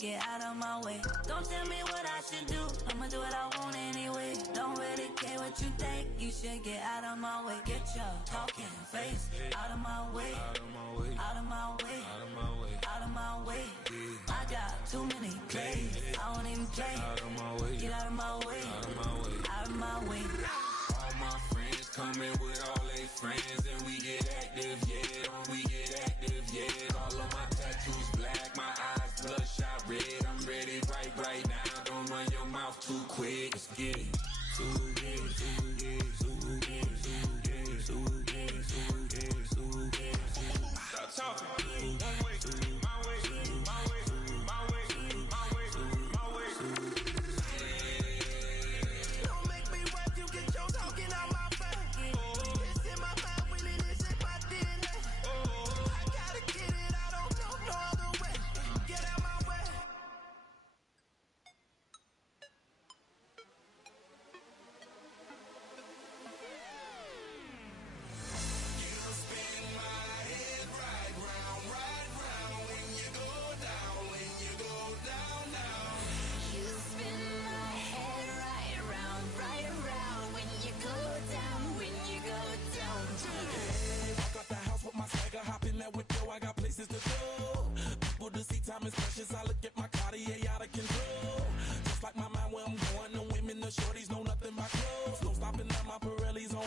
get out of my way. Don't tell me what I should do, I'ma do what I want anyway. Don't really care what you think, you should get out of my way. Get your talking face out of my way. Out of my way. Out of my way. Out of my way. Out of my way. I got too many plays, I won't even play. Out of my way. Get out of my way. Out of my way. Out of my way. All my friends coming with all they friends, and we get active, yeah. We get active, yeah. All of my tattoos black, my eyes bloodshot red. I'm ready right now. Don't run your mouth too quick. Let's get it. Stop talking. One way, my way, my way, my way, my way, my way. Don't make me rap, you get your talking out my face. It's in my mind, really, this in my DNA. I gotta get it, I don't know no other way. Get out my way. You spin my head right round when you go down, when you go down, down. You spin my head right around when you go down, when you go down. Hey, walk out the house with my swagger, hop in that window, I got places to go. People to see, time is precious, I look at my Cartier out of control. Just like my mind where I'm going, the women, the shorties know nothing but clothes. No stopping at my Pirelli's on.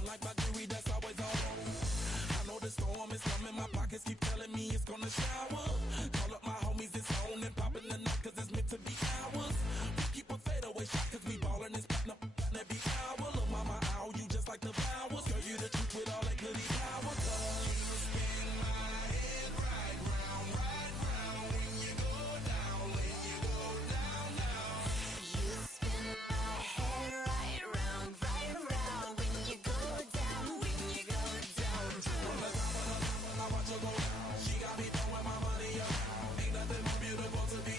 Unlike my jewelry, that's always on. I know the storm is coming, my pockets keep telling me it's gonna shower. Call up my homies, it's on and popping the night, cause it's meant to be ours. We keep a fadeaway shot, cause we ballin' and spittin' up every hour. Look, mama, ow, you just like the flowers. Girl, you the truth with all that goody power. You spin my head right round when you go down, when you go down, down. You spin my head right around when you go down, when you go down. From the top of the mountain, I watch her go down. She got me throwing my money up. Ain't nothing more beautiful to be.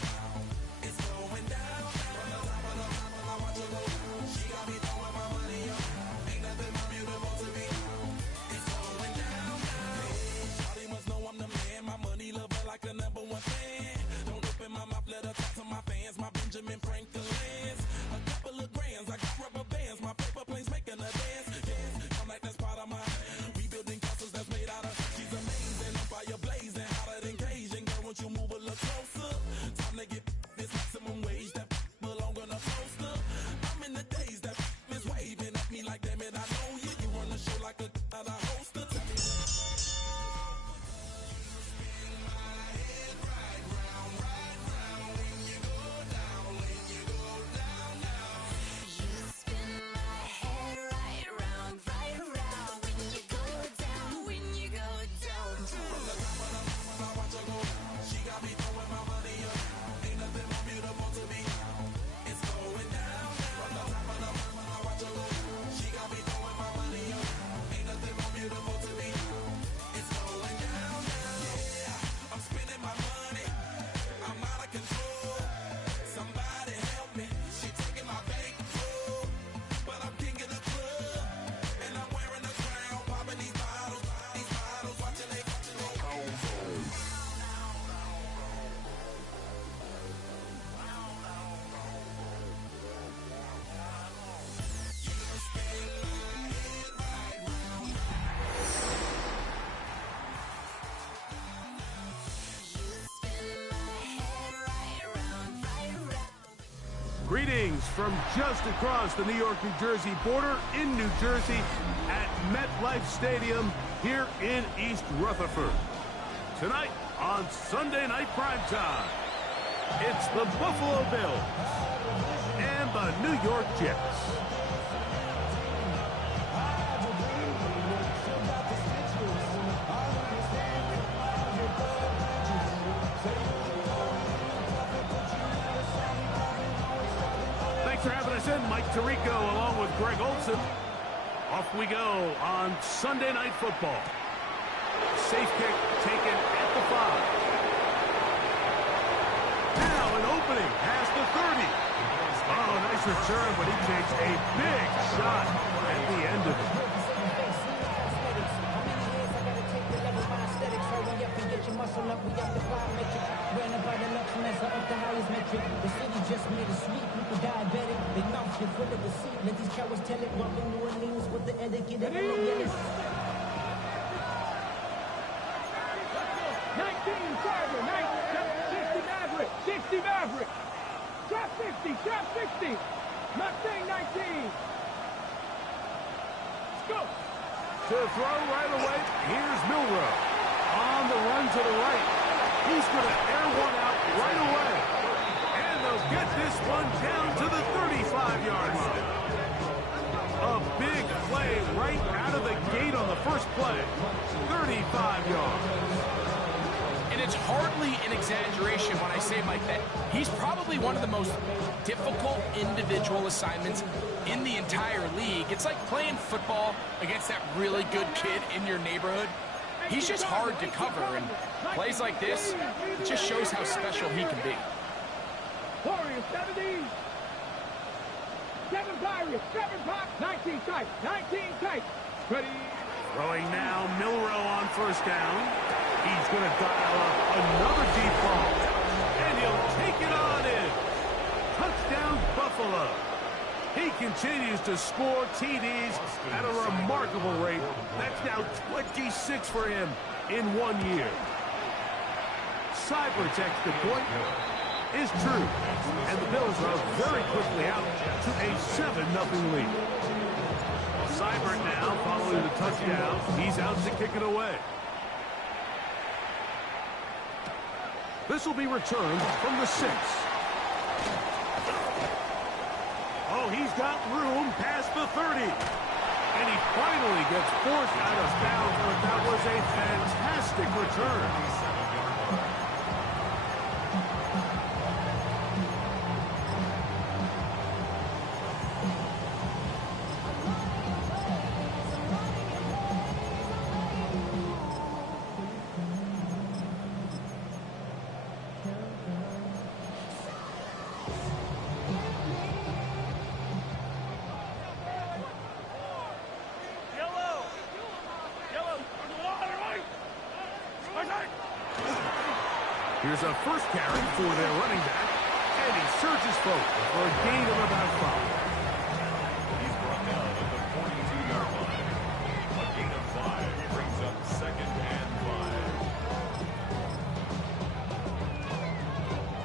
It's going down. From the top of the mountain, I watch her go down. She got me throwing my money up. Ain't nothing more beautiful to be. It's going down. Hey, shawty must know I'm the man. My money lover like a number one fan. Don't open my mouth, let her talk to my fans. My Benjamin Franklin's. A couple of grands, I got rubber bands. My paper planes making a dance. Yes, I'm like that's part of my rebuilding castles that's made out of. She's amazing, I'm fire blazing, hotter than Cajun. Girl, won't you move a little closer? Time to get this maximum wage that belong on a poster. I'm in the days that is waving at me like, damn it, I know you. You run the show like a hoster. Tell me. Spin my head right round when you go down, when you go down, down. You spin my head right around when you go down, when you go down. From the top of the mountain, I watch her go down. She got me throwing my money up. Ain't nothing more beautiful to be. It's going down. From the top of the mountain, I watch her go down. She got me throwing my money up. Ain't nothing more beautiful to be. It's going down. Yeah, I'm spending my money. I'm out of control. Somebody help me. She taking my bankroll, but I'm king of the club, and I'm wearing a crown, popping these bottles, watching they go. Greetings from just across the New York-New Jersey border in New Jersey at MetLife Stadium here in East Rutherford. Tonight on Sunday Night Primetime, it's the Buffalo Bills and the New York Jets. Thanks for having us in, Mike Tirico along with Greg Olson. Off we go on Sunday Night Football. Safe kick taken at the 5. Now an opening past the 30. Oh, nice return, but he takes a big shot at the end of it. Muscle up, we got the biometric. Ran about the luxury, just made a sweep. People diabetic, they mouths get full of deceit. Let these cowards tell it. Welcome New Orleans with the etiquette of elegance. 19, Carter, 60 Maverick, 60 Maverick. Trap 60, trap 60. Mustang 19. Let's go. To throw right away, here's Milrow. On the run to the right. He's going to air one out right away. And they'll get this one down to the 35-yard line. A big play right out of the gate on the first play. 35 yards. And it's hardly an exaggeration when I say, Mike, that he's probably one of the most difficult individual assignments in the entire league. It's like playing football against that really good kid in your neighborhood. He's just hard to cover, and plays like this, it just shows how special he can be. Warriors 70. 7 Pirates, 7 Pop, 19 tight, 19 tight. Ready. Throwing now, Milrow on first down. He's going to dial up another deep ball. And he'll take it on in. Touchdown, Buffalo. He continues to score TDs at a remarkable rate. That's now 26 for him in 1 year. Cyber's extra point is true. And the Bills are very quickly out to a 7-0 lead. Seibert now following the touchdown. He's out to kick it away. This will be returned from the 6. Oh, he's got room past the 30. And he finally gets forced out of bounds, but that was a fantastic return. Here's a first carry for their running back, and he surges forward for a gain of about 5. He's brought down at the 42-yard line. A gain of 5 brings up 2nd and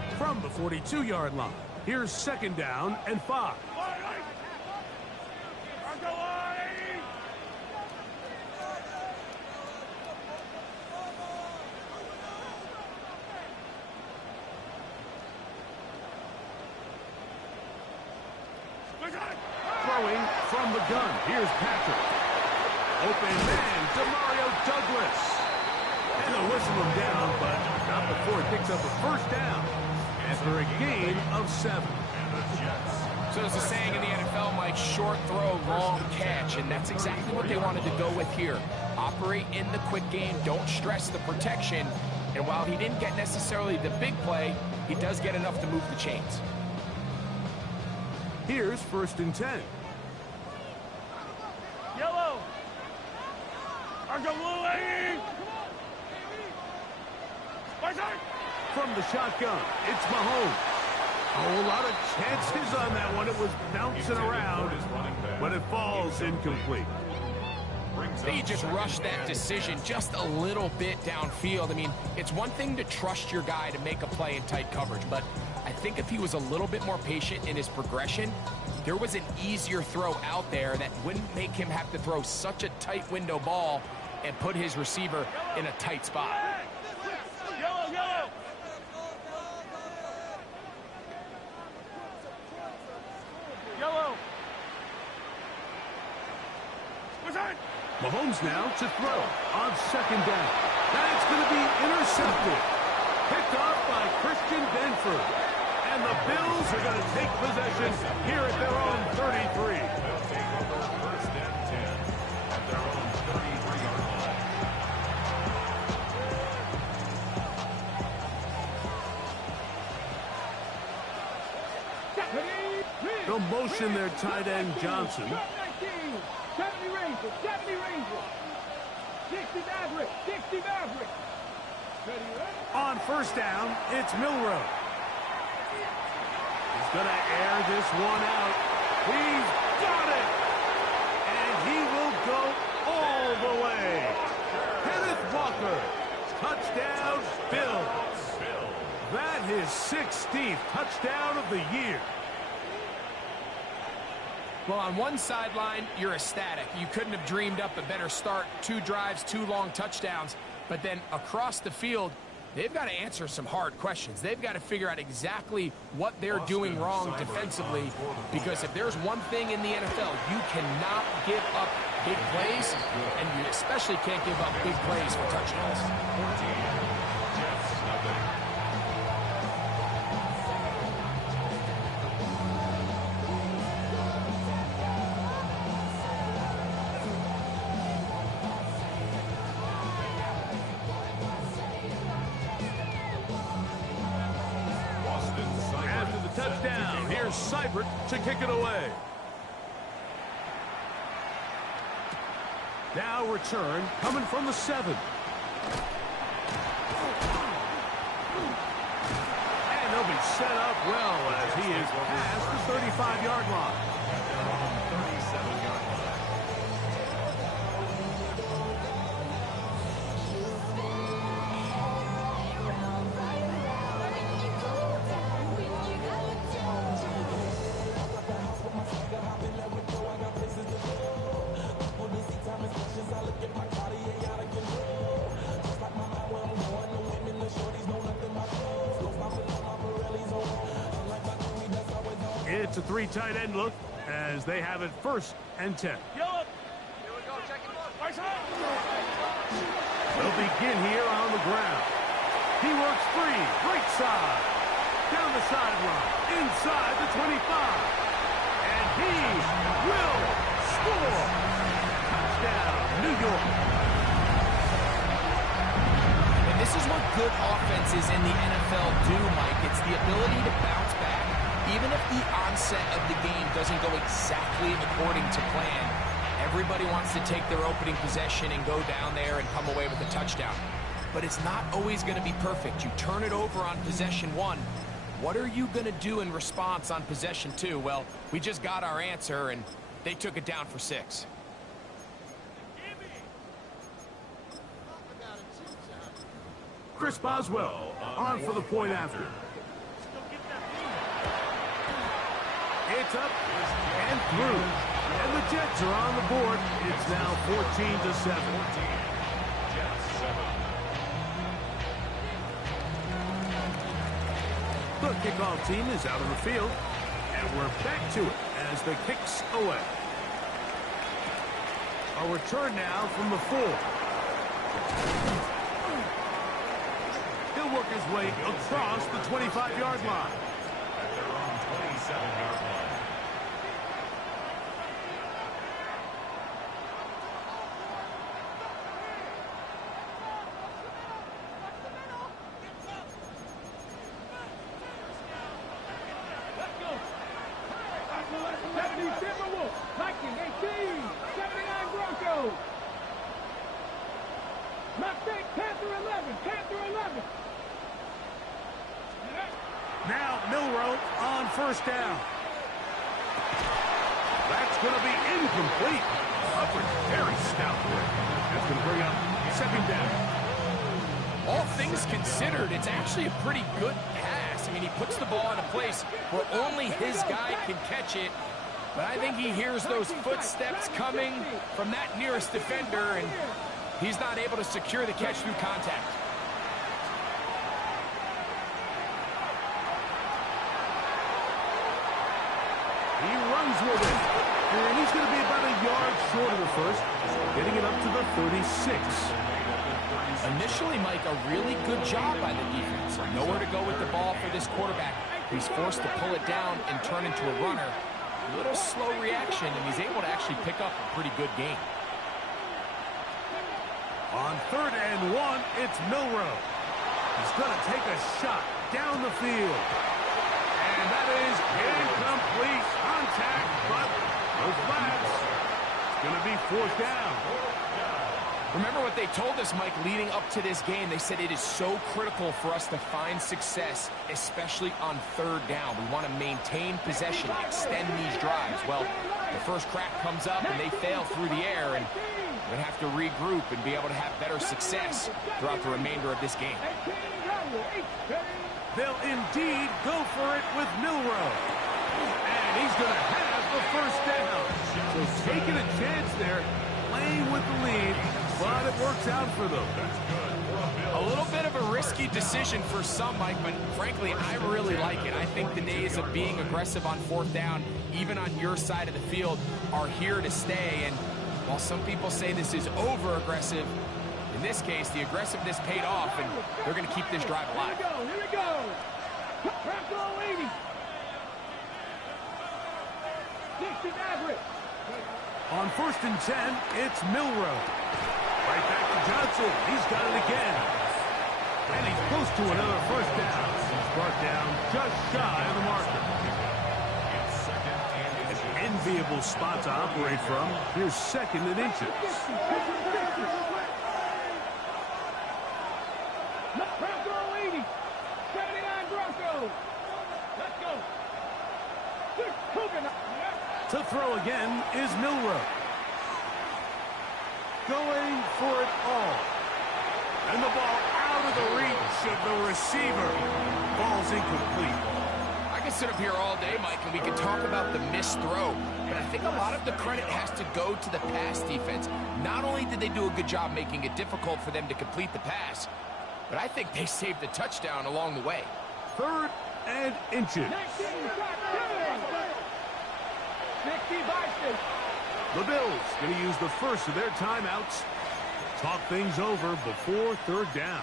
5. From the 42-yard line, here's 2nd down and 5. Throwing from the gun. Here's Patrick. Open man, Demario Douglas. And they'll whistle him down, but not before he picks up a first down. After a gain of 7. So there's a saying in the NFL, Mike, short throw, long catch, and that's exactly what they wanted to go with here. Operate in the quick game, don't stress the protection, and while he didn't get necessarily the big play, he does get enough to move the chains. Here's 1st and 10. Yellow. From the shotgun, it's Mahomes. A whole lot of chances on that one. It was bouncing around, but it falls incomplete. They just rushed that decision just a little bit downfield. I mean, it's one thing to trust your guy to make a play in tight coverage, but I think if he was a little bit more patient in his progression, there was an easier throw out there that wouldn't make him have to throw such a tight window ball and put his receiver in a tight spot. Yellow. Mahomes now to throw on 2nd down. That's going to be intercepted. Picked off by Christian Benford. And the Bills are going to take possession here at their own 33. They'll take over 1st and 10 at their own 33-yard line. They'll motion their tight end Johnson. 70 Rangers, 60 Maverick, 60 Maverick. On 1st down, it's Milrow. going to air this one out. He's got it! And he will go all the way. Kenneth Walker, touchdown, Bills. That is 16th touchdown of the year. Well, on one sideline, you're ecstatic. You couldn't have dreamed up a better start. 2 drives, 2 long touchdowns. But then across the field, they've got to answer some hard questions. They've got to figure out exactly what they're doing wrong defensively, because if there's one thing in the NFL, you cannot give up big plays, and you especially can't give up big plays for touchdowns. Touchdown. Here's Seibert to kick it away. Now return coming from the 7. And they'll be set up well as he is past the 35-yard line. They're on the 37-yard line. It's a 3 tight end look as they have it 1st and 10. They'll begin here on the ground. He works free, right side, down the sideline, inside the 25. And he will score. Touchdown, New York. And this is what good offenses in the NFL do, Mike. It's the ability to bounce back. Even if the onset of the game doesn't go exactly according to plan, everybody wants to take their opening possession and go down there and come away with a touchdown. But it's not always going to be perfect. You turn it over on possession 1. What are you going to do in response on possession 2? Well, we just got our answer, and they took it down for 6. Chris Boswell on for the point after. It's up and through. And the Jets are on the board. It's now 14-7. The kickoff team is out of the field. And we're back to it as the kick's away. A return now from the 4. He'll work his way across the 25-yard line. At their own 27-yard line. Now Milroe on 1st down. That's going to be incomplete. Hubbard very stout there. That's going to bring up 2nd down. All things considered, it's actually a pretty good pass. I mean, he puts the ball in a place where only his guy can catch it. But I think he hears those footsteps coming from that nearest defender, and he's not able to secure the catch through contact. He runs with it. And he's going to be about a yard short of the 1st, getting it up to the 36. Initially, Mike, a really good job by the defense. Nowhere to go with the ball for this quarterback. He's forced to pull it down and turn into a runner. A little slow reaction, and he's able to actually pick up a pretty good gain. On 3rd and 1, it's Milroe. He's going to take a shot down the field. And that is incomplete. Contact, but no flags. It's going to be 4th down. Remember what they told us, Mike, leading up to this game. They said it is so critical for us to find success, especially on third down. We want to maintain possession, extend these drives. Well, the first crack comes up and they fail through the air, and we're going to have to regroup and be able to have better success throughout the remainder of this game. They'll indeed go for it with Milroe. And he's going to have the first down. So taking a chance there, playing with the lead, but it works out for them. A little bit of a risky decision for some, Mike, but frankly, I really like it. I think the days of being aggressive on fourth down, even on your side of the field, are here to stay. And while some people say this is over-aggressive, in this case, the aggressiveness paid off, and they're going to keep this drive alive. Here we go. Bronco 80. 60 Maverick. On 1st and 10, it's Milroe. Right back to Johnson. He's got it again. And he's close to another first down. He's brought down just shy of the marker. An enviable spot to operate from. Here's 2nd and inches. Bronco 80. 79 Bronco. Let's go. To throw again is Milroe. Going for it all. And the ball out of the reach of the receiver. Ball's incomplete. I could sit up here all day, Mike, and we could talk about the missed throw, but I think a lot of the credit has to go to the pass defense. Not only did they do a good job making it difficult for them to complete the pass, but I think they saved the touchdown along the way. 3rd and inches. 60 Bison. The Bills going to use the first of their timeouts. Talk things over before 3rd down.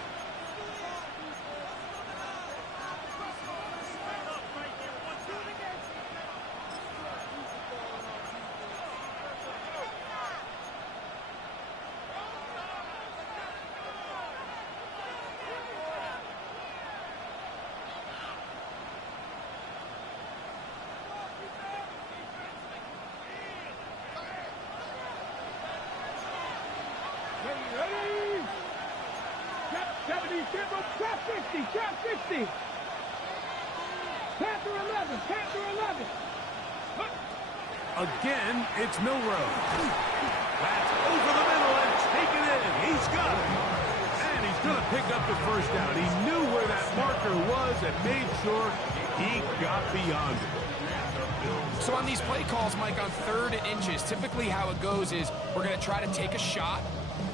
Ready? Trap 70, trap 50, trap 50. Panther 11, Panther 11. Again, it's Milroe. That's over the middle and taken in. He's got it. And he's going to pick up the first down. He knew where that marker was and made sure he got beyond it. So on these play calls, Mike, on 3rd and inches, typically how it goes is we're going to try to take a shot.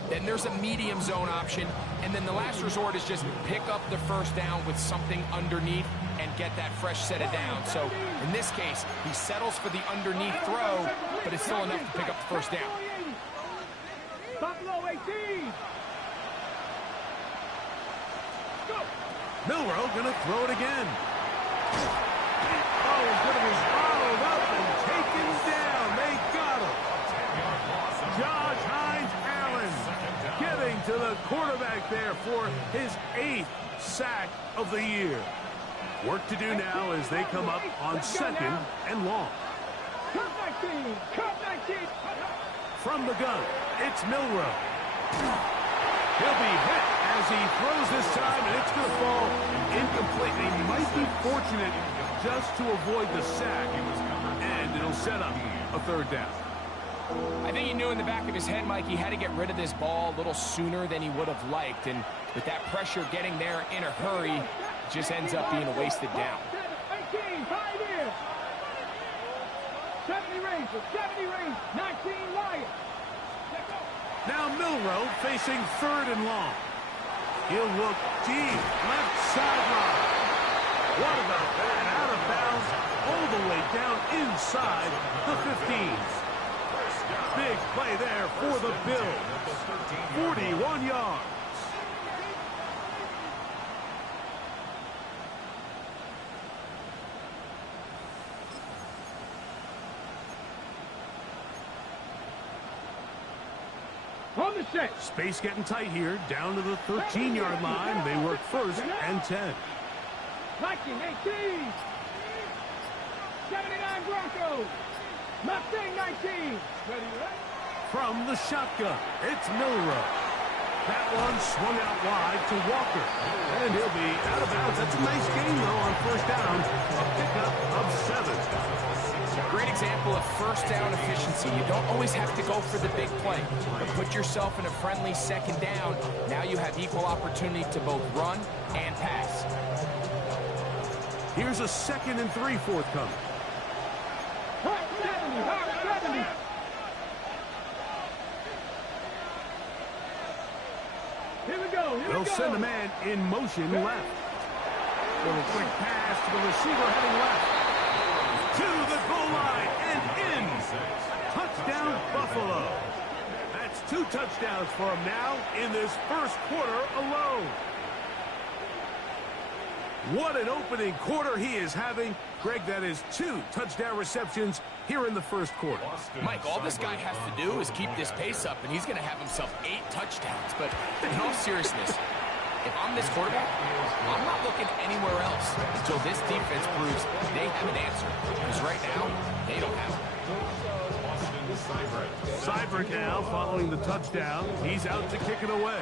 Then there's a medium zone option, and then the last resort is just pick up the first down with something underneath and get that fresh set of downs. So in this case, he settles for the underneath throw, but it's still enough to pick up the first down. Buffalo 18. Go. Milroe going to throw it again. Oh, he's going to be followed up and taken down. They got him. Josh Hines-Allen getting to the quarterback there for his 8th sack of the year. Work to do now as they come up on 2nd and long. Cut 19. Cut 19. From the gun, it's Milroe. He'll be hit as he throws this time, and it's going to fall incomplete. He might be fortunate just to avoid the sack, and it'll set up a 3rd down. I think he knew in the back of his head, Mike, he had to get rid of this ball a little sooner than he would have liked. And with that pressure getting there in a hurry, it just ends up being a wasted down. 18, 5 in. 70 Rangers, 70 Rangers, 19 Lions. Now Milroe facing 3rd and long. He'll look deep, left sideline. What about that? Out of bounds, all the way down inside the 15. Big play there for the Bills. 41 yards. On the set. Space getting tight here, down to the 13-yard line. They work 1st and 10. Viking 18. 79 Broncos. Mustang 19. Ready, right? From the shotgun, it's Milroe. That one swung out wide to Walker. And he'll be out of bounds. That's a nice gain, though, on first down. A pickup of 7. Great example of first down efficiency. You don't always have to go for the big play, but put yourself in a friendly second down. Now you have equal opportunity to both run and pass. Here's a 2nd and 3 forthcoming. Hot 70, hot 70. Here we go, here we go. They'll send a man in motion left. Little quick pass to the receiver heading left. To the goal line and in. Touchdown, Buffalo. That's 2 touchdowns for him now in this first quarter alone. What an opening quarter he is having. Greg, that is 2 touchdown receptions here in the first quarter. Mike, all this guy has to do is keep this pace up, and he's going to have himself 8 touchdowns. But in all seriousness, if I'm this quarterback, I'm not looking anywhere else until this defense proves they have an answer. Because right now, they don't have it. Seibert now following the touchdown. He's out to kick it away.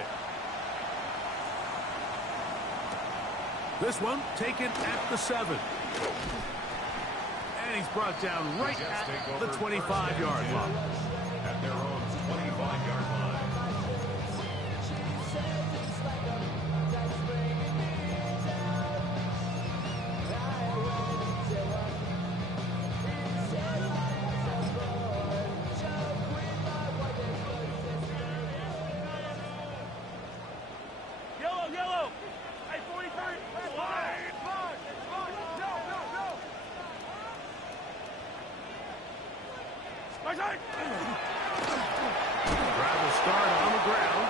This one taken at the 7. And he's brought down right at the 25-yard line. At their own 25-yard line. Yellow. Hey, 43. Gravel start on the ground.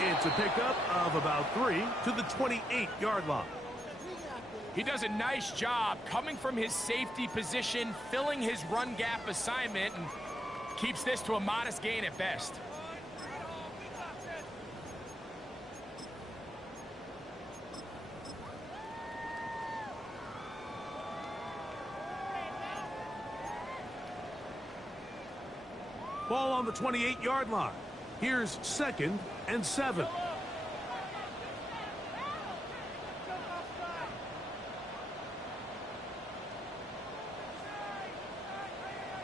It's a pickup of about 3 to the 28-yard line. He does a nice job coming from his safety position, filling his run gap assignment, and keeps this to a modest gain at best. Ball on the 28-yard line. Here's 2nd and 7.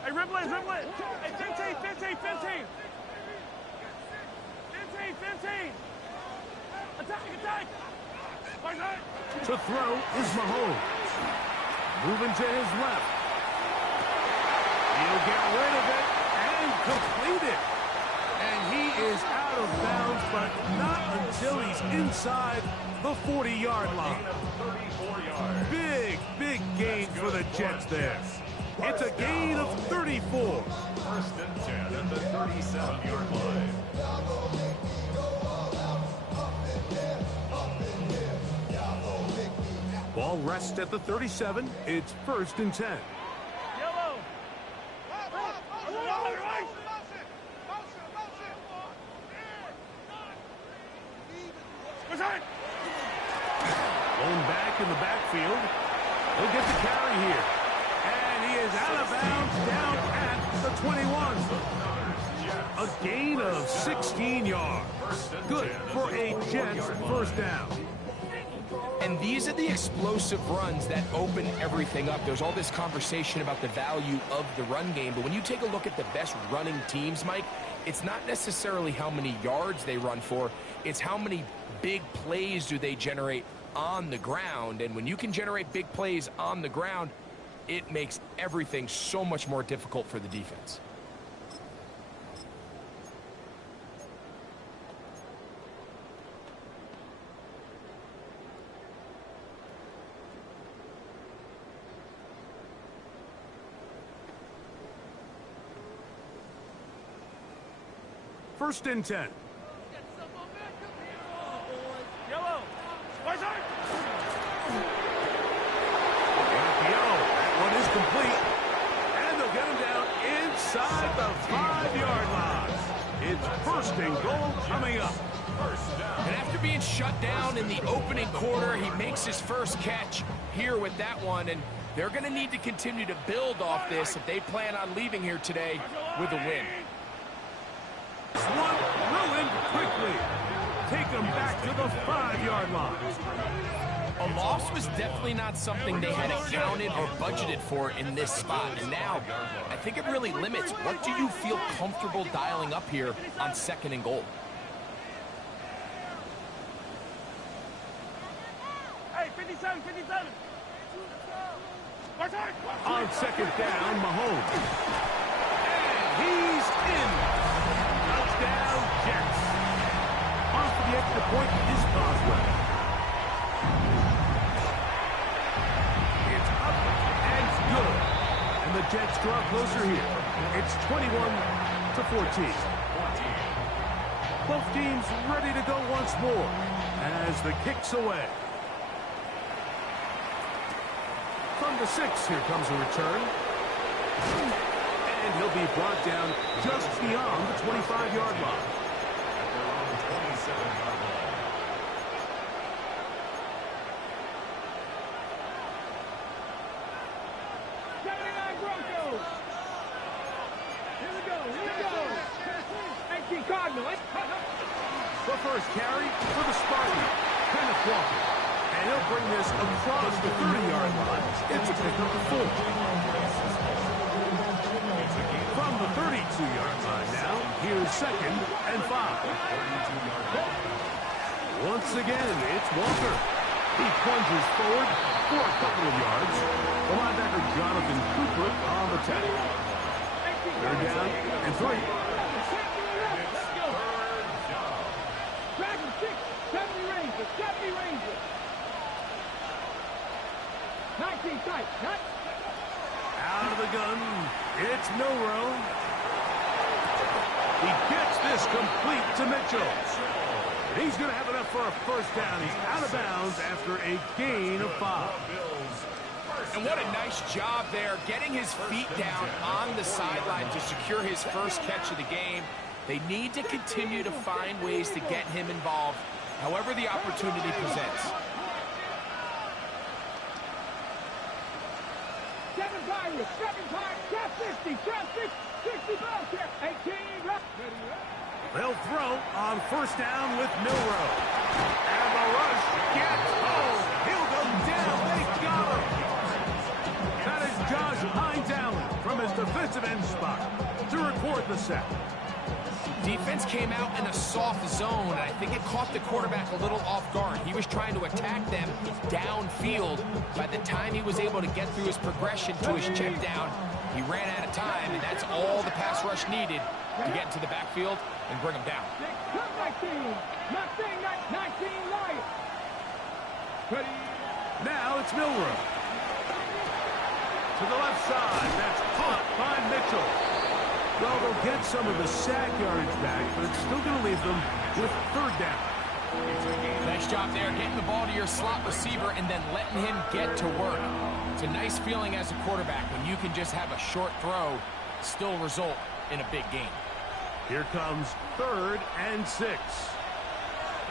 Hey, Ribley. Hey, 15. Attack. To throw is Mahomes. Moving to his left. He'll get rid of it and complete it. And he is out of bounds, but not until he's inside the 40-yard line. Big gain for the Jets there. It's a gain of 34. 1st and 10 at the 37-yard line. Ball rests at the 37. It's 1st and 10. Yellow. Blown back in the backfield. He'll get the carry here. And he is out of bounds down at the 21. A gain of 16 yards. Good for a Jets first down. And these are the explosive runs that open everything up. There's all this conversation about the value of the run game, but when you take a look at the best running teams, Mike, it's not necessarily how many yards they run for, it's how many big plays do they generate on the ground. And when you can generate big plays on the ground, it makes everything so much more difficult for the defense. First and 10. Yellow. That one is complete. And they'll get him down inside the 5-yard line. It's 1st and goal coming up. And after being shut down in the opening quarter, he makes his first catch here with that one. And they're going to need to continue to build off this if they plan on leaving here today with a win. This one ruined quickly. take them back to the 5-yard line. A loss was definitely not something they had accounted or budgeted for in this spot. And now, I think it really limits what do you feel comfortable dialing up here on 2nd and goal. Hey, 57, 57. On 2nd down, Mahomes. And he's in. Touchdown, Jets. On for the extra point is Boswell. It's up and good. And the Jets draw closer here. It's 21-14. Both teams ready to go once more as the kick's away. From the 6, here comes a return. And he'll be brought down just beyond the 25-yard line. On the 27-yard line. Broncos. Here we go. 18 Cardinals. The first carry for the Spartan, Kenneth Walker. And he'll bring this across the 30-yard line. It's a pickup of 4. From the 32-yard line now, here's 2nd and 5. Once again, it's Walker. He plunges forward for a couple of yards. The linebacker Jonathan Cooper on the tackle. 3rd down and 3. Dragon 6, 70 Rangers. 19 tight. Out of the gun, it's Milroe. He gets this complete to Mitchell. He's going to have enough for a first down. He's out of bounds after a gain of 5. And what a nice job there, getting his feet down on the sideline to secure his first catch of the game. They need to continue to find ways to get him involved, however the opportunity presents. 7 Pirates, trap 50, 65, 18, They'll throw on first down with Milroe. And the rush gets home. He'll go down. They got him. That is Josh Hines Allen from his defensive end spot to record the sack. Defense came out in a soft zone, and I think it caught the quarterback a little off guard. He was trying to attack them downfield. By the time he was able to get through his progression to his check down, he ran out of time, and that's all the pass rush needed to get into the backfield and bring him down. 19 Lions. Now it's Milroe. To the left side, that's caught by Mitchell. Well, they'll get some of the sack yardage back, but it's still going to leave them with 3rd down. Nice job there, getting the ball to your slot receiver and then letting him get to work. It's a nice feeling as a quarterback when you can just have a short throw still result in a big game. Here comes 3rd and 6.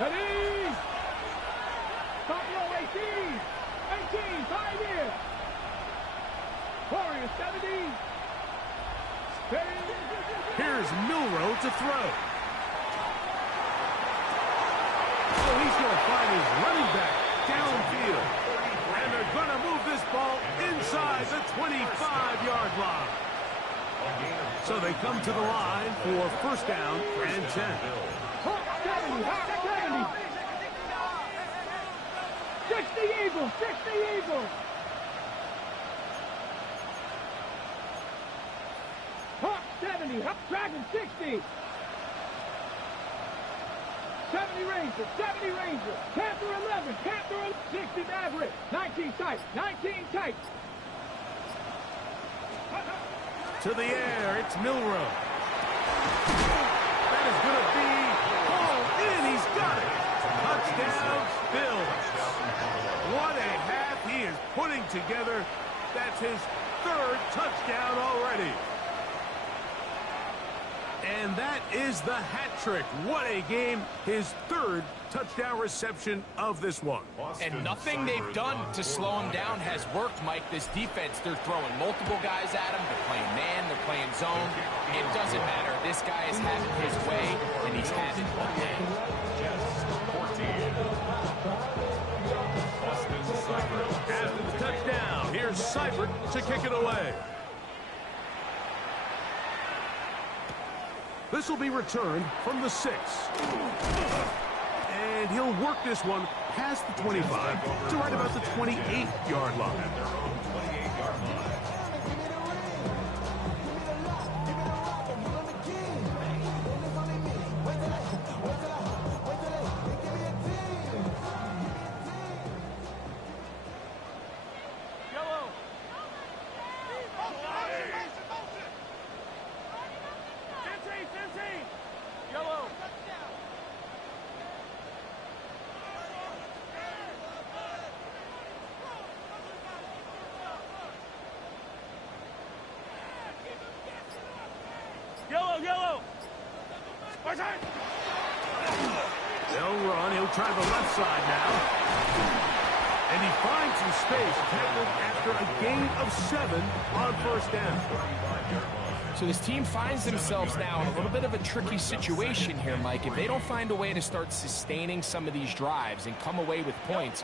Ready? Buffalo 18, 5 here. Warriors 70. Here's Milroe to throw. So he's going to find his running back downfield. And they're going to move this ball inside the 25-yard line. So they come to the line for first down and 10. 60 Eagles. Hawk 70, Dragon 60. 70 Rangers. Panther 11, 60 Maverick. 19 tight. To the air, it's Milroe. That is going to be hauled in. He's got it. Touchdown, Bills. What a half he is putting together. That's his 3rd touchdown already. And that is the hat trick. What a game. His third touchdown reception of this one. And nothing they've done to slow him down has worked, Mike. This defense, they're throwing multiple guys at him. They're playing man, they're playing zone. It doesn't matter. This guy is having his way, and he's having a day. After the touchdown, here's Seibert to kick it away. This will be returned from the 6. And he'll work this one past the 25 to right about the 28-yard line. Yellow! They'll run. He'll try the left side now. And he finds some space, tackled after a gain of 7 on first down. So this team finds themselves now in a little bit of a tricky situation here, Mike. If they don't find a way to start sustaining some of these drives and come away with points,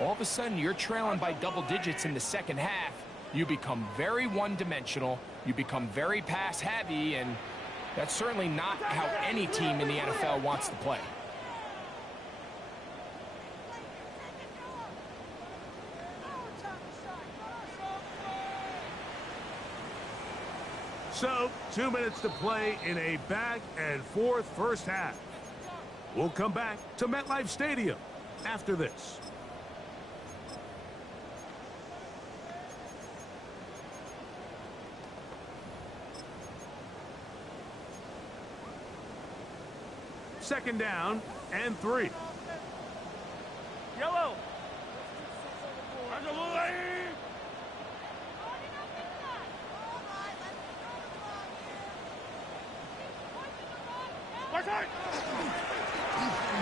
all of a sudden you're trailing by double digits in the second half. You become very one-dimensional. You become very pass-heavy, and that's certainly not how any team in the NFL wants to play. So, 2 minutes to play in a back-and-forth first half. We'll come back to MetLife Stadium after this. Second down and 3. Yellow!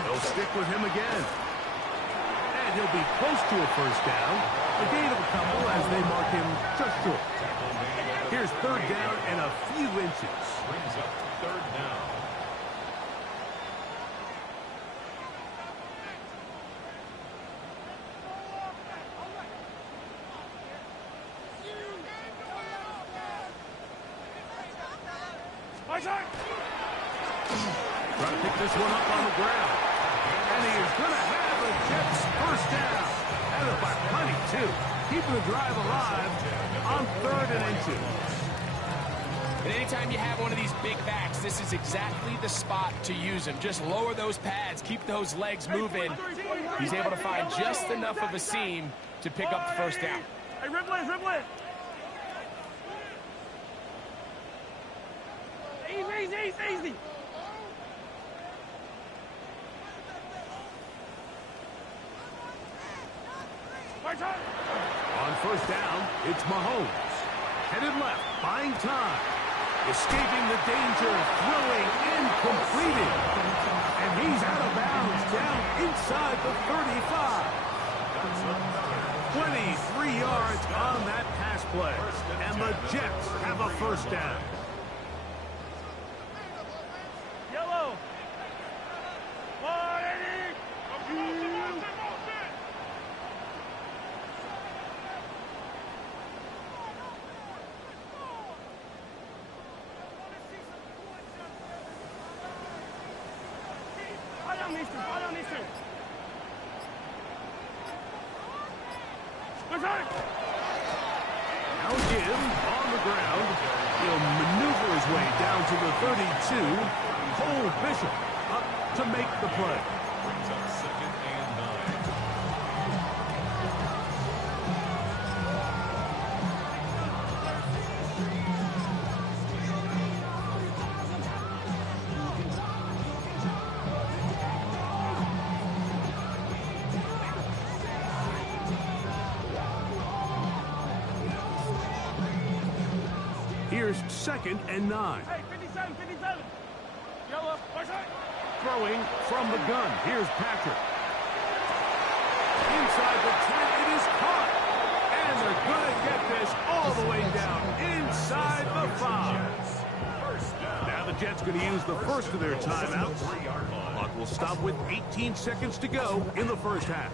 They'll stick with him again. And he'll be close to a first down. A gain of a couple as they mark him just short. Here's third down and a few inches. Brings up third down. Trying to pick this one up on the ground. And he is going to have a Jets first down. And by plenty, too. Keeping the drive alive on 3rd and inches. And anytime you have one of these big backs, this is exactly the spot to use him. Just lower those pads, keep those legs moving. He's able to find just enough of a seam to pick up the first down. Hey, dribble it! Easy! On first down, it's Mahomes. Headed left, buying time. Escaping the danger, throwing in, completed. And he's out of bounds, down inside the 35. 23 yards on that pass play. And the Jets have a first down. Yellow! Now Jim on the ground. He'll maneuver his way down to the 32. Cole Bishop up to make the play. Brings up 2nd and 9. Here's 2nd and 9. Hey, 57. throwing from the gun. Here's Patrick. Inside the 10, it is caught. And they're going to get this all the way down inside the 5. Now the Jets going to use the first of their timeouts. Clock will stop with 18 seconds to go in the first half.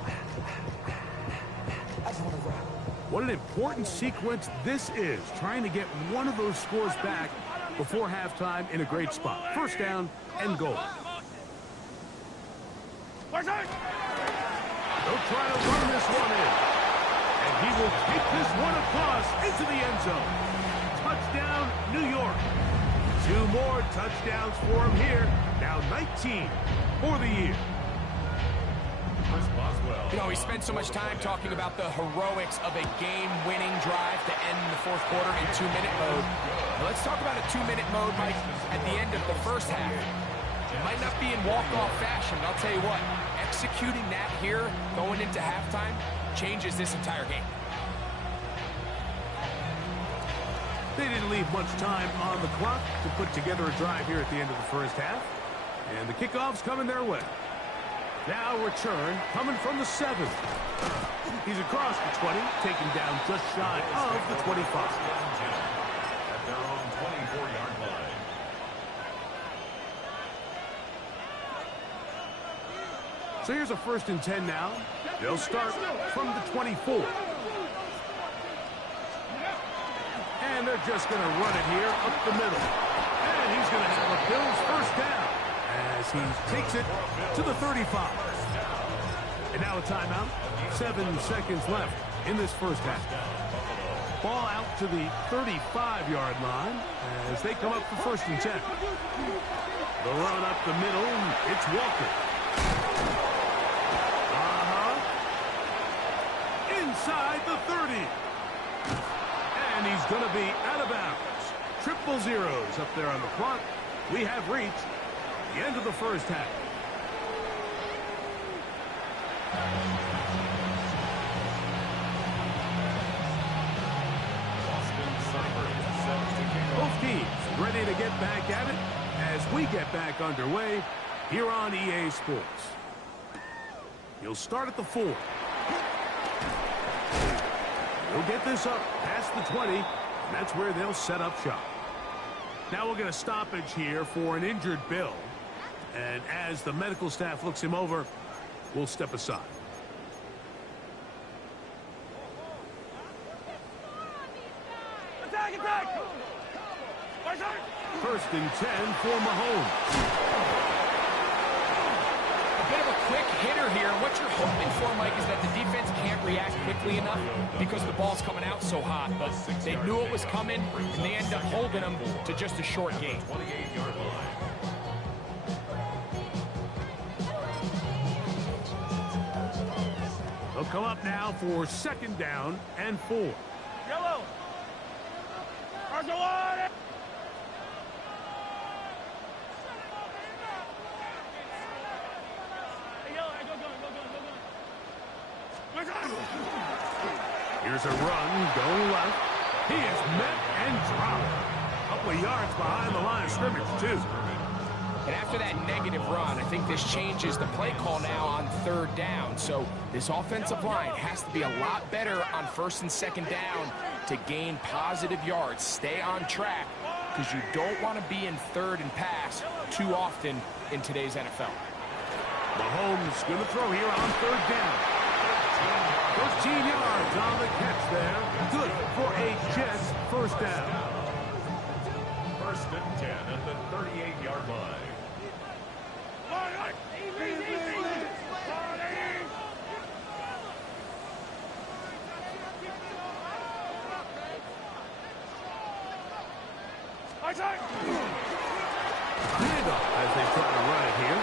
What an important sequence this is, trying to get one of those scores back before halftime in a great spot. First down and goal. They'll try to run this one in. And he will take this one across into the end zone. Touchdown, New York. 2 more touchdowns for him here. Now 19 for the year. You know, we spent so much time talking about the heroics of a game-winning drive to end the fourth quarter in 2-minute mode. Now let's talk about a 2-minute mode, Mike, at the end of the first half. It might not be in walk-off fashion, but I'll tell you what, executing that here going into halftime changes this entire game. They didn't leave much time on the clock to put together a drive here at the end of the first half. And the kickoff's coming their way. Now return coming from the 7. He's across the 20, taken down just shy of the 25. At their own 24-yard line. So here's a 1st and 10 now. They'll start from the 24. And they're just going to run it here up the middle. And he's going to have a Bills first down as he takes it to the 35. And now a timeout. 7 seconds left in this first half. Ball out to the 35-yard line as they come up for 1st and 10. The run up the middle. It's Walker. Inside the 30. And he's going to be out of bounds. Triple zeros up there on the clock. We have reached the end of the first half. Both teams ready to get back at it as we get back underway here on EA Sports. He'll start at the 4. He'll get this up past the 20, and that's where they'll set up shop. Now we'll get a stoppage here for an injured Bill. And as the medical staff looks him over, we'll step aside. Attack, attack! 1st and 10 for Mahomes. A bit of a quick hitter here. What you're hoping for, Mike, is that the defense can't react quickly enough because the ball's coming out so hot. But they knew it was coming, and they end up holding them to just a short gain. 28-yard line. They'll come up now for 2nd down and 4. Yellow! Archeway! Here's a run going left. He is met and dropped. A couple of yards behind the line of scrimmage, too. And after that negative run, I think this changes the play call now on 3rd down. So this offensive line has to be a lot better on 1st and 2nd down to gain positive yards. Stay on track because you don't want to be in 3rd and pass too often in today's NFL. Mahomes going to throw here on 3rd down. 13 yards on the catch there. Good for a Jets first down. 1st and 10 at the 38-yard line. Handoff as they try to run it here.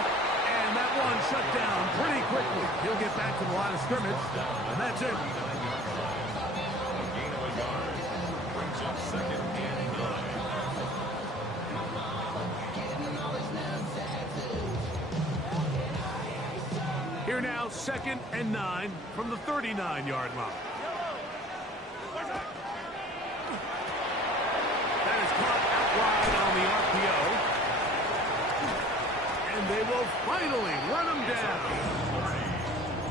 And that one shut down pretty quickly. He'll get back to the line of scrimmage, and that's it. A gain of a yard. Brings up 2nd and 9. Here now, 2nd and 9 from the 39-yard line. That is caught out wide on the RPO. And they will finally run him down.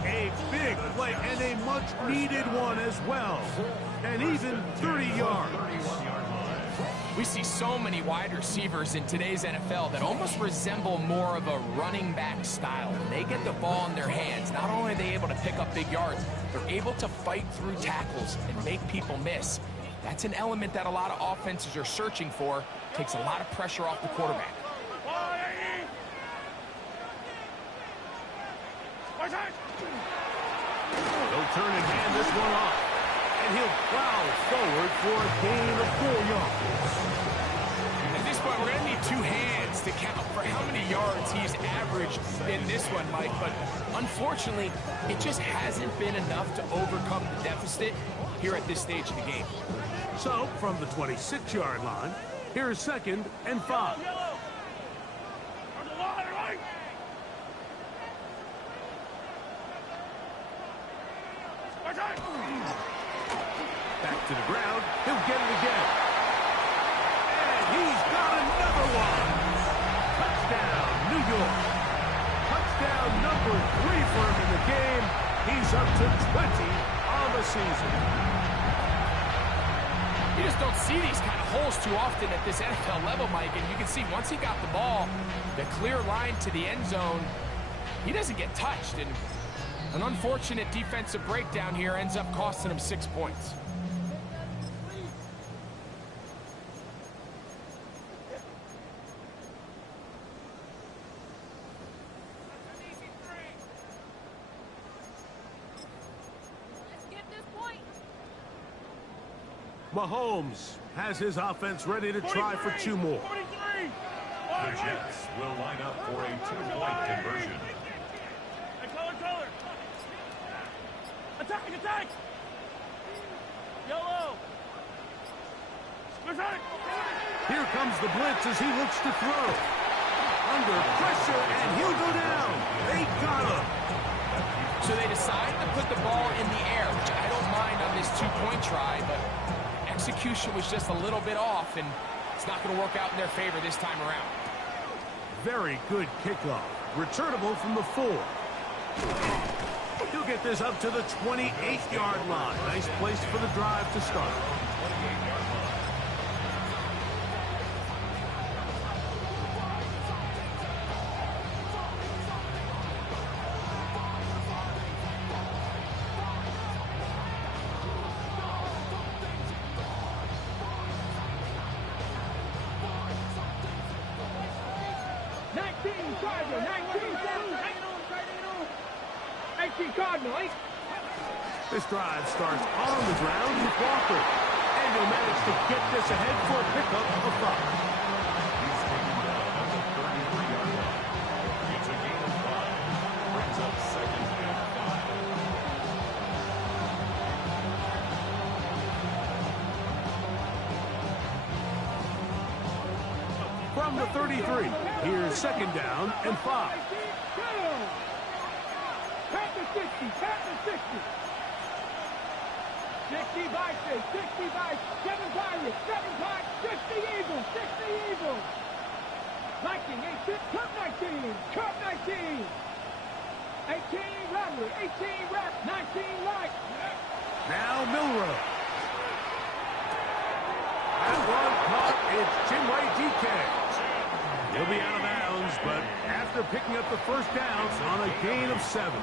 A big play and a much-needed one as well. And even 30 yards. We see so many wide receivers in today's NFL that almost resemble more of a running back style. When they get the ball in their hands, not only are they able to pick up big yards, they're able to fight through tackles and make people miss. That's an element that a lot of offenses are searching for. Takes a lot of pressure off the quarterback. They'll turn and hand this one off. And he'll plow forward for a gain of 4 yards. At this point, we're going to need 2 hands to count for how many yards he's averaged in this one, Mike. But unfortunately, it just hasn't been enough to overcome the deficit here at this stage of the game. So, from the 26-yard line, here's 2nd and 5. Back to the ground. He'll get it again. And he's got another one. Touchdown, New York. Touchdown number 3 for him in the game. He's up to 20 on the season. You just don't see these kind of holes too often at this NFL level, Mike. And you can see once he got the ball, the clear line to the end zone, he doesn't get touched. And an unfortunate defensive breakdown here ends up costing him 6 points. Mahomes has his offense ready to try for 2 more. The Jets will line up for a 2-point conversion. Attack! Yellow! Here comes the blitz as he looks to throw. Under pressure, and he'll go down. They got him. So they decide to put the ball in the air, which I don't mind on this 2-point try, but execution was just a little bit off, and it's not going to work out in their favor this time around. Very good kickoff. Returnable from the 4. He'll get this up to the 28-yard line. Nice place for the drive to start. This drive starts on the ground with Walker. And he'll manage to get this ahead for a pickup of 5. He's taken down at the 33-yard line. It's a gain of 5. Brings up 2nd and 5. From the 33, here's 2nd down and 5. Pass the 60, pass the 60. 60 by 6, 60 by 7 Pirates, 7 Pirates, 60 Eagles, 60 Eagles. Viking, 18, Cup 19, Cup 19. 18 Robbery, 18 Rap, 19 Light. Now Milrow. That one caught. It's Chinway DK. He'll be out of bounds, but after picking up the 1st down on a gain of 7.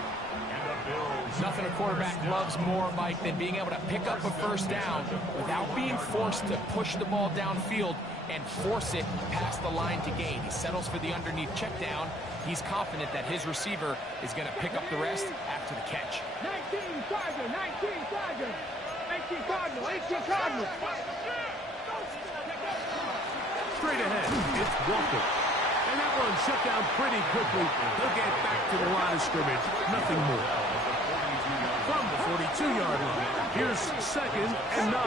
Nothing a quarterback loves more, Mike, than being able to pick up a 1st down without being forced to push the ball downfield and force it past the line to gain. He settles for the underneath check down. He's confident that his receiver is going to pick up the rest after the catch. 19 Tiger, 19 Tiger. 18 Cardinal, 18 Cardinal. Straight ahead, it's Walker. And that one shut down pretty quickly. He'll get back to the line of scrimmage. Nothing more. From the 42-yard line, here's 2nd and 9.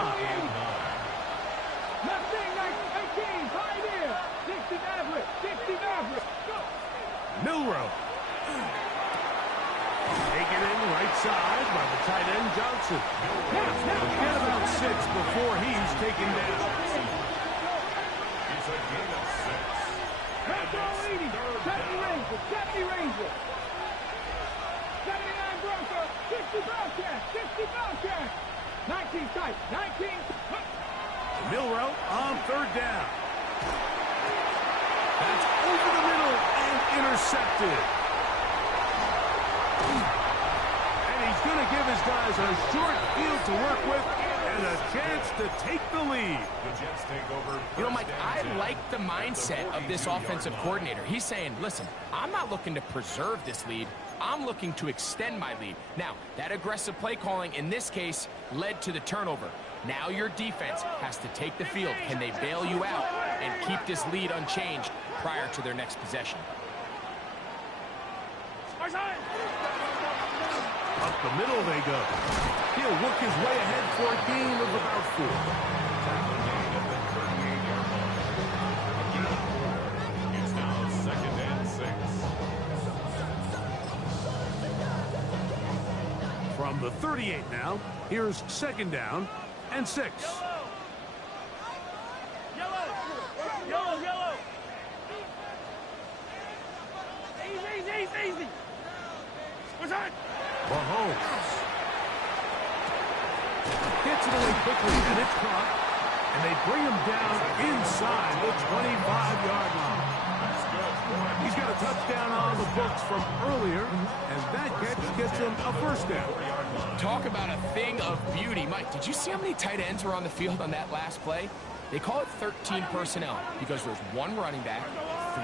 Mustang 18, Pioneer. 60 Maverick, 60 Maverick. Milrow. Taken in right side by the tight end Johnson. Get about 6 before he's taken down. It's a gain of 6. And it's 3rd Rangers, 70 Rangers. 79 Broncos, 60 Bobcats, 60 Bobcats. 19 tight, 19. Mill route on third down. That's over the middle and intercepted. And he's going to give his guys a short field to work with and a chance to take the lead. The Jets take over. You know, Mike, I like the mindset of this offensive coordinator. He's saying, listen, I'm not looking to preserve this lead. I'm looking to extend my lead. Now, that aggressive play calling in this case led to the turnover. Now your defense has to take the field. Can they bail you out and keep this lead unchanged prior to their next possession? Up the middle they go. He'll work his way ahead for a gain of about 4. Tackling gain at the 38-yard line. It's now 2nd and 6. From the 38 now, here's 2nd down and 6. Yellow. Easy. What's that? Mahomes gets it away quickly, and it's caught. And they bring him down inside the 25-yard line. He's got a touchdown on the books from earlier, and that catch gets him a 1st down. Talk about a thing of beauty. Mike, did you see how many tight ends were on the field on that last play? They call it 13 personnel because there's 1 running back,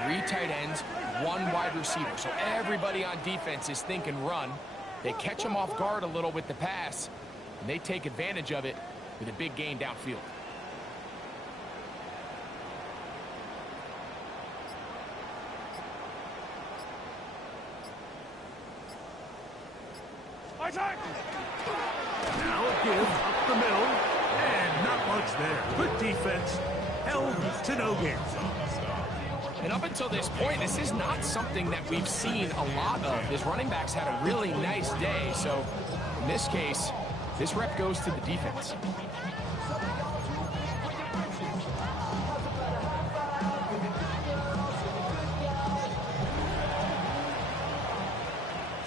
3 tight ends, 1 wide receiver. So everybody on defense is thinking run. They catch them off guard a little with the pass, and they take advantage of it with a big gain downfield. Now a give up the middle, and not much there. Good defense, held to no gain. And up until this point, this is not something that we've seen a lot of. His running backs had a really nice day, so in this case, this rep goes to the defense.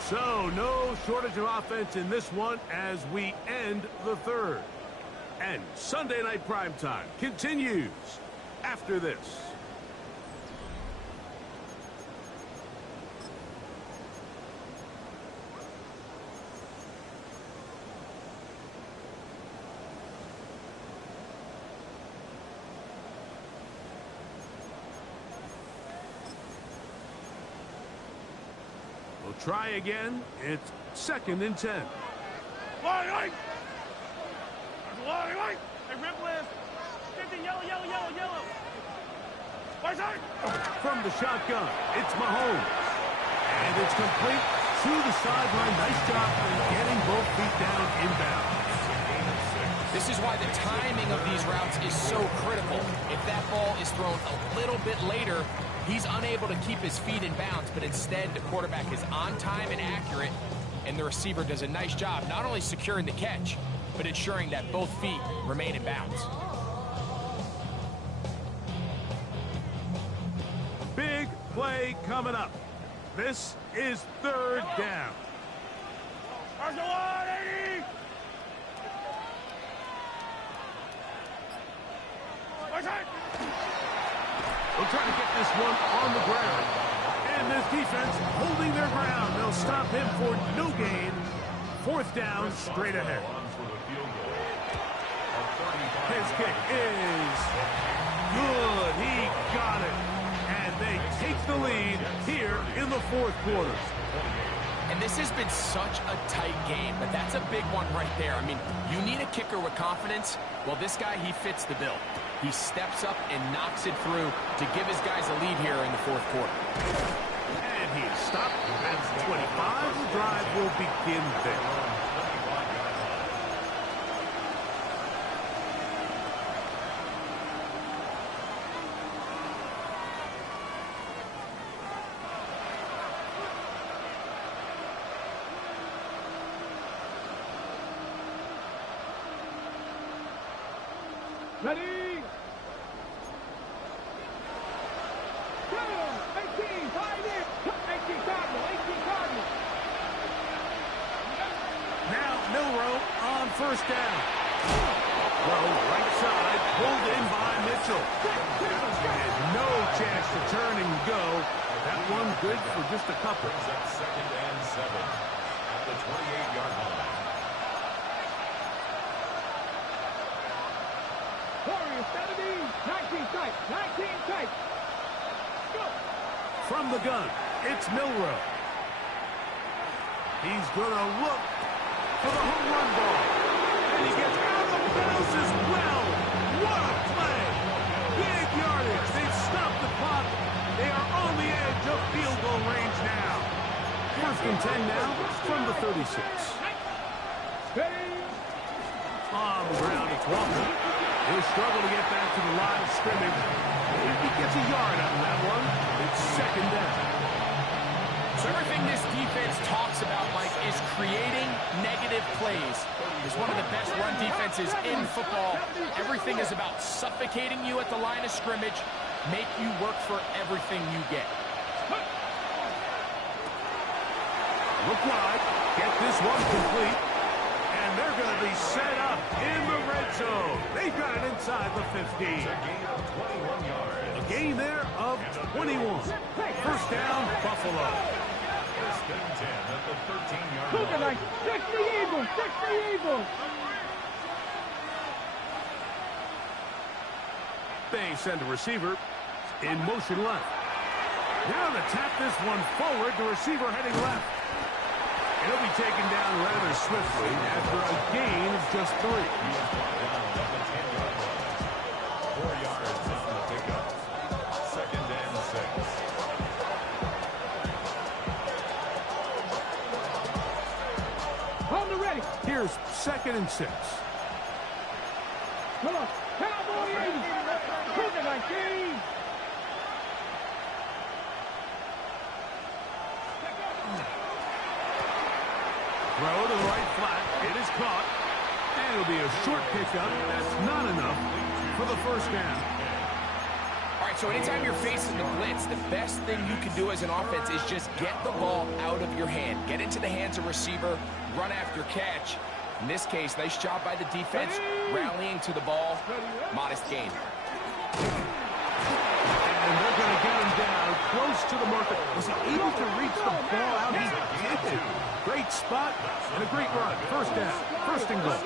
So, no shortage of offense in this one as we end the 3rd. And Sunday Night Primetime continues after this. We'll try again. It's 2nd and 10. Hey, rip list. 50, yellow. From the shotgun, it's Mahomes. And it's complete to the sideline. Nice job getting both feet down inbound. This is why the timing of these routes is so critical. If that ball is thrown a little bit later, he's unable to keep his feet in bounds, but instead the quarterback is on time and accurate, and the receiver does a nice job not only securing the catch, but ensuring that both feet remain in bounds. Big play coming up. This is 3rd down. They'll try to get this one on the ground. And this defense holding their ground. They'll stop him for no gain. 4th down, straight ahead. His kick is good. He got it. And they take the lead here in the 4th quarter. And this has been such a tight game, but that's a big one right there. I mean, you need a kicker with confidence. Well, this guy, he fits the bill. He steps up and knocks it through to give his guys a lead here in the 4th quarter. And he is stopped at 25. The drive will begin there. Ready? Go! 18, 5 first down. Well, right side, pulled in by Mitchell. And no chance to turn and go. That one good for just a couple. Brings up 2nd and 7 at the 28-yard line. Warriors 17, 19 tight, 19 tight. Go. From the gun, it's Milroe. He's going to look for the home run ball. And he gets out of bounds as well. What a play. Big yardage. They've stopped the clock. They are on the edge of field goal range now. 1st and 10 now from the 36. On the ground, it's Walker. He'll struggle to get back to the line of scrimmage. If he gets a yard out of that one, it's 2nd down. So everything this defense talks about, Mike, is creating negative plays. It's one of the best run defenses in football. Everything is about suffocating you at the line of scrimmage, make you work for everything you get. Look wide, get this one complete, and they're going to be set up in the red zone. They've got it inside the 15. It's a gain of 21 yards. A gain there of 21. First down, Buffalo. 1st and 10 at the 13-yard Cougar line. like 60 Eagles, 60 Eagles. They send a receiver in motion left. Now to tap this one forward, the receiver heading left. He'll be taken down rather swiftly after a gain of just 3. He is brought down at the 10-yard line. 4 yards on the pickup. 2nd and 6. On the ready. Here's 2nd and 6. Come on. Cowboy Eagles. Cougar like these. Throw to the right flat. It is caught. And it'll be a short pickup. That's not enough for the first down. All right, so anytime you're facing the blitz, the best thing you can do as an offense is just get the ball out of your hand. Get into the hands of receiver, run after catch. In this case, nice job by the defense, rallying to the ball. Modest gain. And they're going to get him down close to the marker. Was he able to reach the ball out? He did. Great spot and a great run. First down. 1st and goal.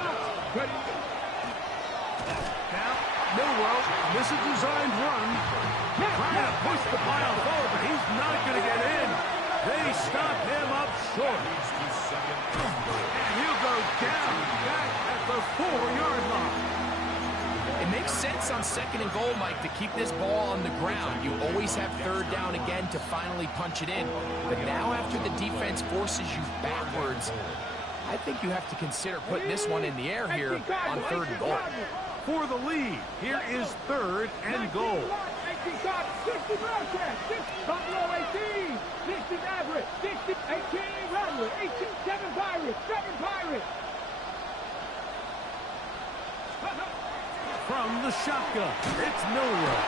Now, Milroe, this is a designed run. Trying to push the pile forward, but he's not going to get in. They stop him up short. And he'll go down back at the 4-yard line. It makes sense on 2nd and goal, Mike, to keep this ball on the ground. You always have 3rd down again to finally punch it in. But now after the defense forces you backwards, I think you have to consider putting this one in the air here on 3rd and goal. For the lead, here is 3rd and goal. 60 broadcast, 60 Buffalo 18, 60 Maverick, 60 18 Rattler, 18 7 Pirates, 7 Pirates. From the shotgun, it's Milroe.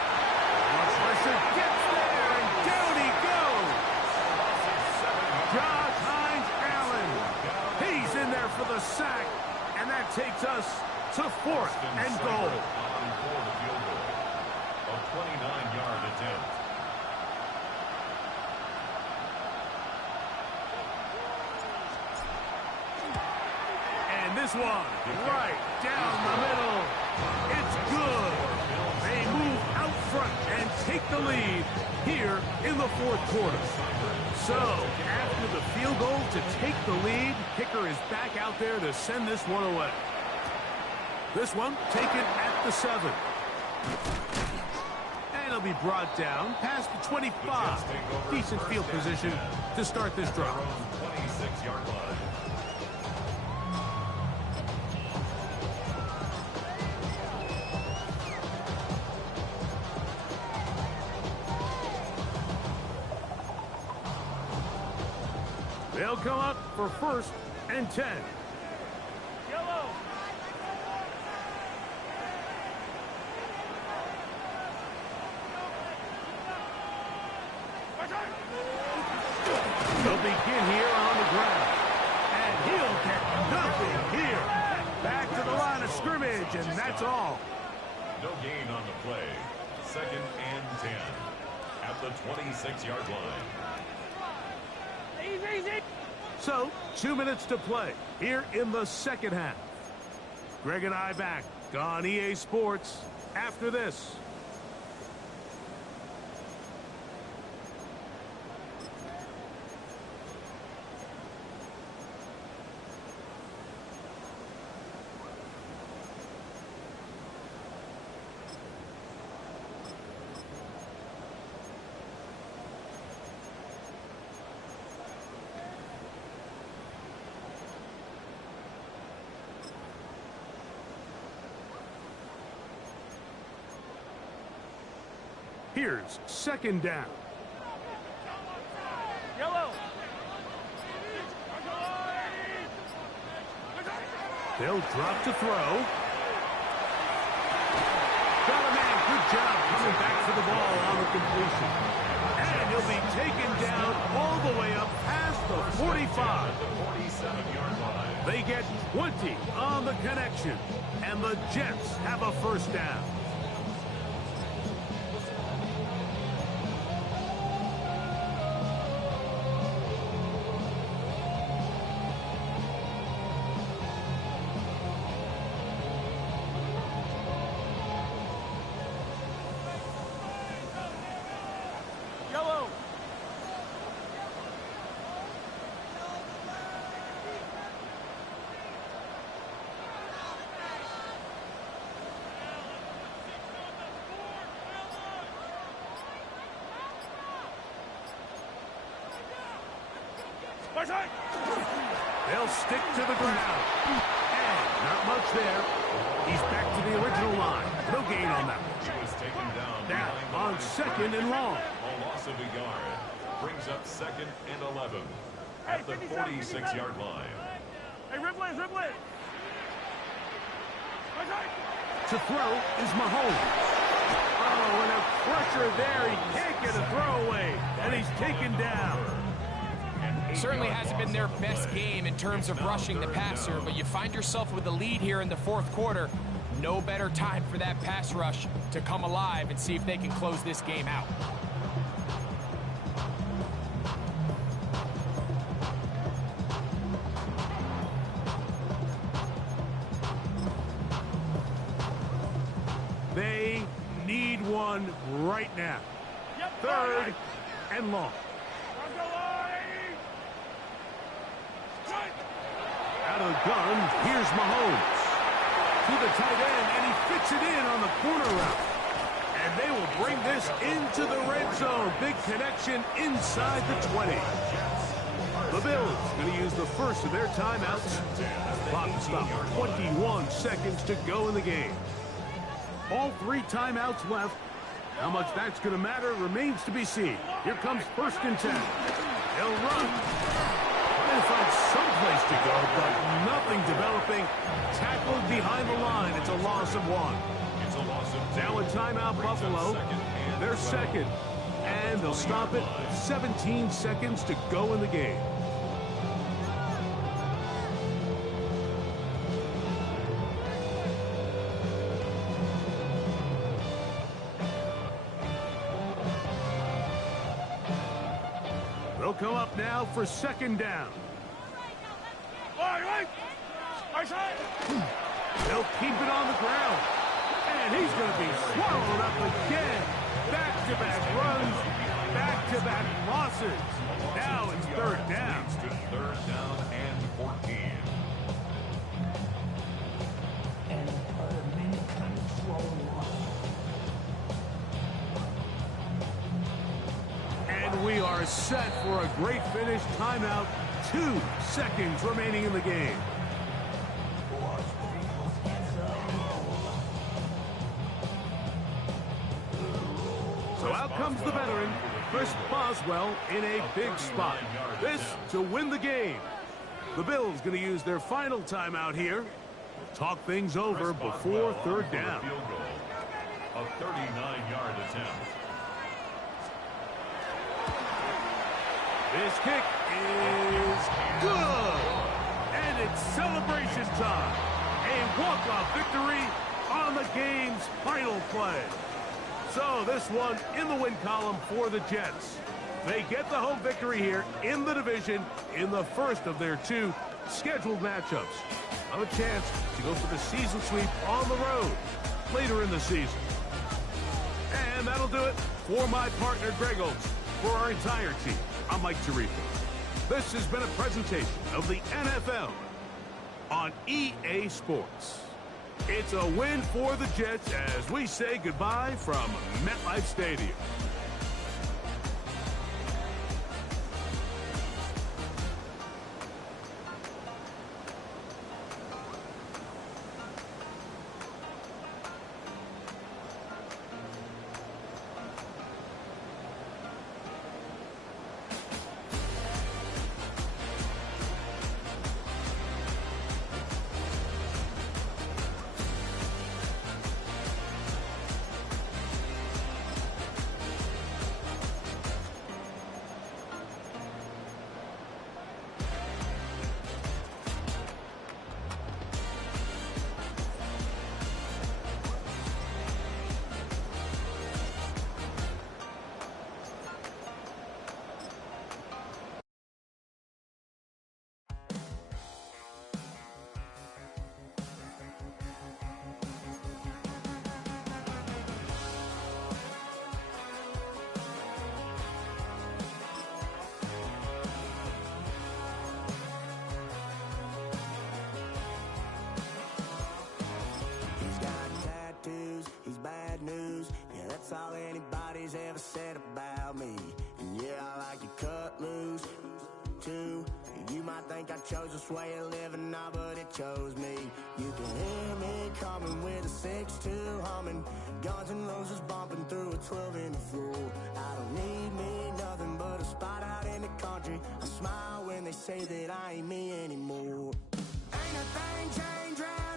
Pressure gets there, and down he goes. Josh Hines Allen. He's in there for the sack, and that takes us to 4th and goal. On for the field goal. A 29-yard attempt. And this one, right down the middle. It's good. They move out front and take the lead here in the 4th quarter. So, after the field goal to take the lead, kicker is back out there to send this one away. This one taken at the 7. And it'll be brought down past the 25. Decent field position to start this drive. 26-yard line. They'll come up for 1st and 10. Yellow. They'll begin here on the ground. And he'll get nothing here. Back to the line of scrimmage, and that's all. No gain on the play. 2nd and 10 at the 26-yard line. Easy. So, 2 minutes to play here in the second half. Greg and I back on EA Sports after this. Here's 2nd down. Yellow. They'll drop to throw. Got a man. Good job coming back for the ball on the completion. And he'll be taken down all the way up past the 45. The 47-yard line. They get 20 on the connection. And the Jets have a 1st down. Yellow. They'll stick to the ground. And not much there. He's back to the original line. No gain on that one. He was taken down. Now on 2nd and long. A loss of a yard. Brings up 2nd and 11 at the 46-yard line. Hey, Ripley. To throw is Mahomes. Oh, and a pressure there. He can't get a throwaway. And he's taken down. Certainly hasn't been their best game in terms of rushing the passer, but you find yourself with a lead here in the 4th quarter. No better time for that pass rush to come alive and see if they can close this game out. They need one right now. 3rd and long. Out of the gun, here's Mahomes. To the tight end, and he fits it in on the corner route. And they will bring this into the red zone. Big connection inside the 20. The Bills going to use the first of their timeouts. Clock stop. 21 seconds to go in the game. All 3 timeouts left. How much that's going to matter remains to be seen. Here comes 1st and 10. They'll run. Trying to find someplace to go, but nothing developing. Tackled behind the line. It's a loss of 1. It's a loss of 2. Now a timeout, Buffalo. They're 2nd. And they'll stop it. 17 seconds to go in the game. They'll come up now for 2nd down. They'll keep it on the ground. And he's going to be swallowed up again. Back-to-back runs, back-to-back losses. Now it's 3rd down. To 3rd down and 14. And permanent control. And we are set for a great finish. Timeout. 2 seconds remaining in the game. So out comes the veteran, Chris Boswell, in a big spot. This to win the game. The Bills going to use their final timeout here. We'll talk things over before 3rd down. A 39-yard attempt. This kick is good. And it's celebration time. A a walk-off victory on the game's final play. So this one in the win column for the Jets. They get the home victory here in the division in the first of their 2 scheduled matchups. Have a chance to go for the season sweep on the road later in the season. And that'll do it for my partner Greg Olson. For our entire team, I'm Mike Tirico. This has been a presentation of the NFL on EA Sports. It's a win for the Jets as we say goodbye from MetLife Stadium. That's all anybody's ever said about me. And yeah, I like to cut loose, too. You might think I chose this way of living now, but it chose me. You can hear me coming with a 6-2 humming, Guns N' Roses bumping through a 12 in the floor. I don't need me nothing but a spot out in the country. I smile when they say that I ain't me anymore. Ain't a thing changed round